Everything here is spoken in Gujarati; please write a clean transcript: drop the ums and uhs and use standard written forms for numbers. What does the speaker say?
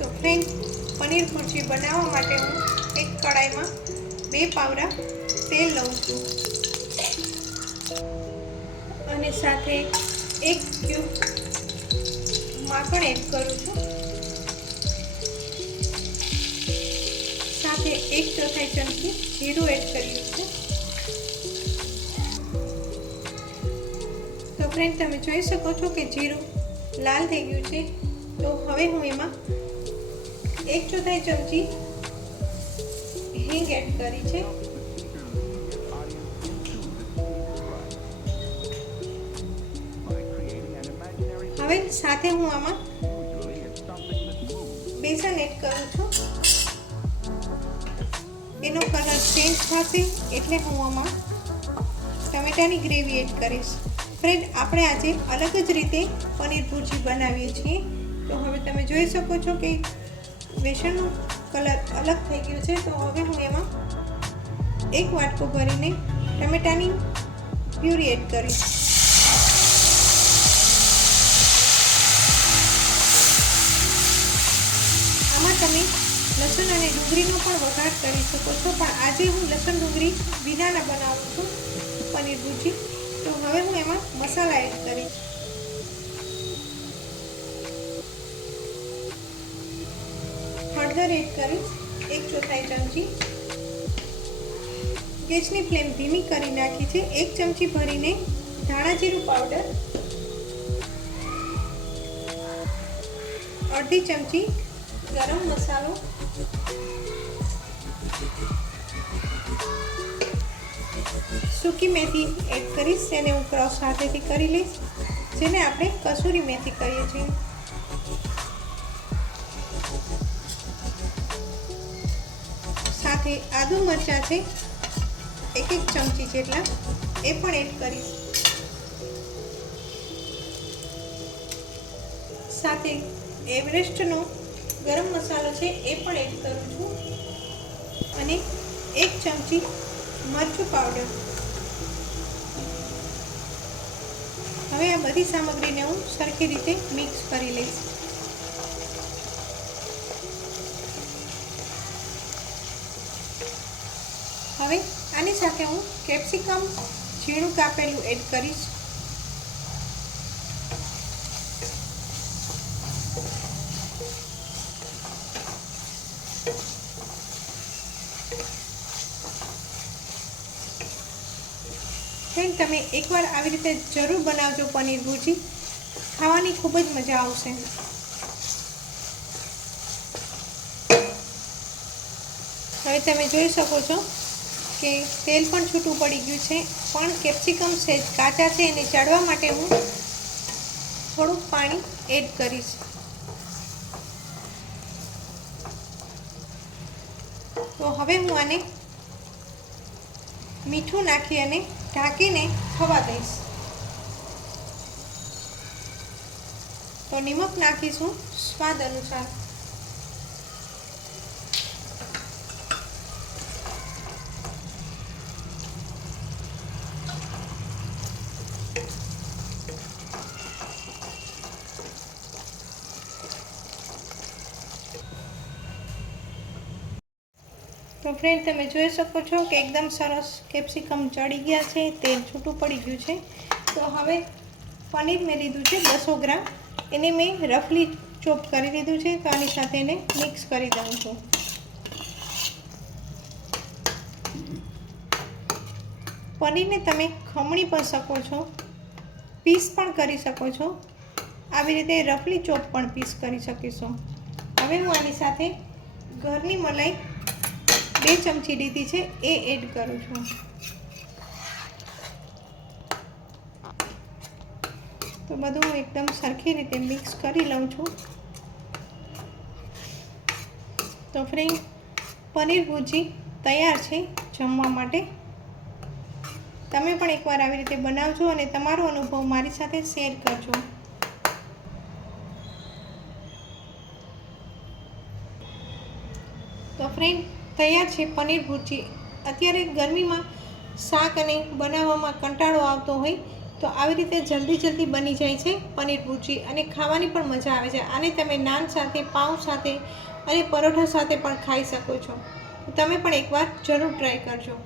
તો ફ્રેન્ડ, પનીર ભુરજી બનાવવા માટે હું એક કડાઈમાં 2 પાવડા તેલ લઉં છું અને સાથે 1 ક્યુબ માખણ એડ કરું છું, સાથે 1/4 ચમચી જીરું એડ કર્યું છે। તો ફ્રેન્ડ, તમે જોઈ શકો છો કે જીરું લાલ થઈ ગયું છે। તો હવે હું એમાં 1/4 ચમચી હિંગ એડ કરી છે। હવે સાથે હું આમાં બેસન એડ કરું છું, એનો કલર ચેન્જ થશે એટલે હું આમાં ટમેટાની ગ્રેવી એડ કરીશ। ફ્રેન્ડ, આપણે આજે અલગ જ રીતે પનીર ભુરજી બનાવીએ છીએ। તો હવે તમે જોઈ શકો છો કે બેસનનો કલર અલગ થઈ ગયો છે। તો હવે હું એમાં 1 વાટકો ભરીને ટમેટાની પ્યુરી એડ કરીશ। આમાં તમે લસણ અને ડુંગળીનો પણ વઘાર કરી શકો છો, પણ આજે હું લસણ ડુંગળી વિનાના બનાવું છું પનીર ભુરજી। તો હવે હું એમાં મસાલા એડ કરીશ। હળદર એડ કરીશ 1/4 ચમચી। ગેસની ફ્લેમ ધીમી કરી નાખી છે। 1 ચમચી ભરીને ધાણા જીરું પાવડર, અડધી ચમચી ગરમ મસાલો, સૂકી મેથી એડ કરીશ, તેને હું ક્રોસ હાથેથી કરી લઈશ, જેને આપણે કસૂરી મેથી કહીએ છીએ। સાથે આદુ મરચાં છે 1 ચમચી જેટલા, એ પણ એડ કરીશ। સાથે એવરેસ્ટનો ગરમ મસાલો છે એ પણ એડ કરું છું અને 1 ચમચી મરચું પાવડર। હવે આ બધી સામગ્રીને હું સરખી રીતે મિક્સ કરી લઈશ। હવે આની સાથે હું કેપ્સિકમ ઝીણું કાપેલું એડ કરીશ। ફ્રેન્ડ, તમે એકવાર આવી રીતે જરૂર બનાવજો પનીર ભુરજી, ખાવાની ખૂબ જ મજા આવશે। હવે તમે જોઈ શકો છો કે તેલ પણ છૂટું પડી ગયું છે, પણ કેપ્સિકમ સહેજ કાચા છે, એને ચાળવા માટે હું થોડુંક પાણી એડ કરીશ। તો હવે હું આને મીઠું નાખી અને ઢાંકીને થવા દઈશ। તો નમક નાખીશું સ્વાદ અનુસાર। તો ફ્રેન્ડ, તમે જોઈ શકો છો કે એકદમ સરસ કેપ્સિકમ ચડી ગયા છે, તેલ છૂટું પડી ગયું છે। તો હવે પનીર મેં લીધું છે 200 ગ્રામ, એને મેં રફલી ચોપ કરી લીધું છે। તો આની સાથે એને મિક્સ કરી દઉં છું। પનીરને તમે ખમણી પણ શકો છો, પીસ પણ કરી શકો છો, આવી રીતે રફલી ચોપ પણ પીસ કરી શકીશો। હવે હું આની સાથે ઘરની મલાઈ 2 ચમચી લીધી છે એ એડ કરું છું। તો બધું હું એકદમ સરખી રીતે મિક્સ કરી લઉં છું। તો ફ્રેન્ડ, પનીર ભુરજી તૈયાર છે જમવા માટે। તમે પણ એકવાર આવી રીતે બનાવજો અને તમારો અનુભવ મારી સાથે શેર કરજો। તો ફ્રેન્ડ, તૈયાર છે પનીર ભુરજી। અત્યારે ગરમીમાં શાક અને બનાવવામાં કંટાળો આવતો હોય તો આવી રીતે જલ્દી બની જાય છે પનીર ભુરજી અને ખાવાની પણ મજા આવે છે. આને તમે નાન સાથે, પાઉં સાથે અને પરોઠા સાથે પણ ખાઈ શકો છો. તમે પણ એકવાર જરૂર ટ્રાય કરજો.